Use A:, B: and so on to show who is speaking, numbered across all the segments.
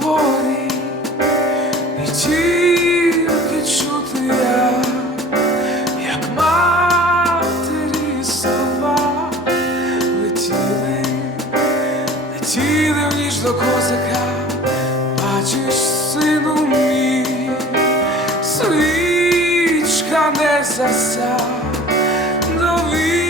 A: дворі і тільки чути я, як матері слова летіли, летіли в ніч до козака, бачиш, сину мій, свічка не заса. новий.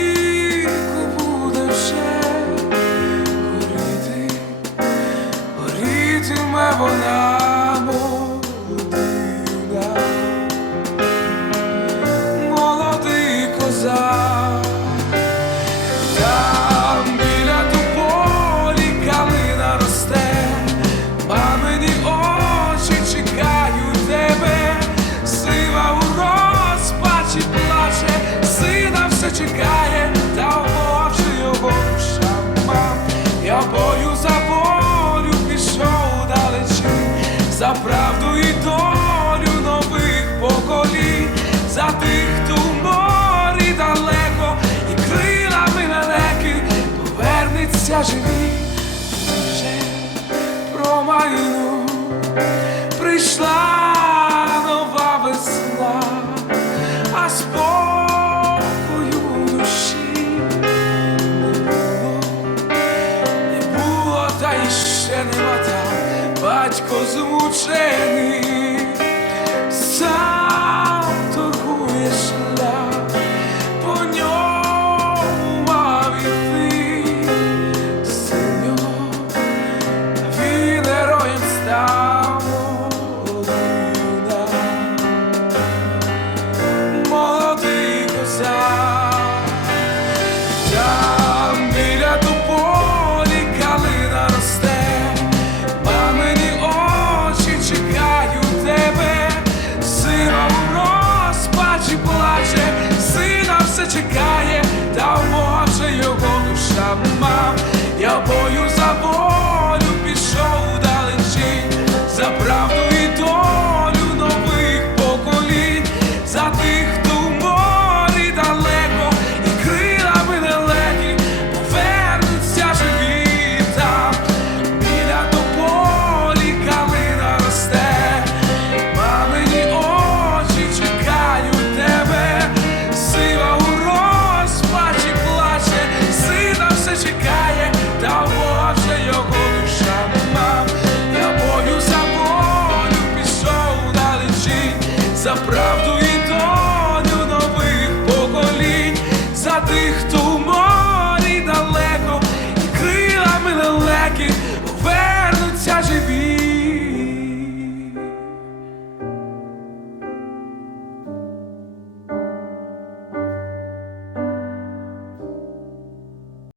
A: я вже про майну прийшла нова весна, а спокою душі не було, не було, та й ще нема там батько змучений.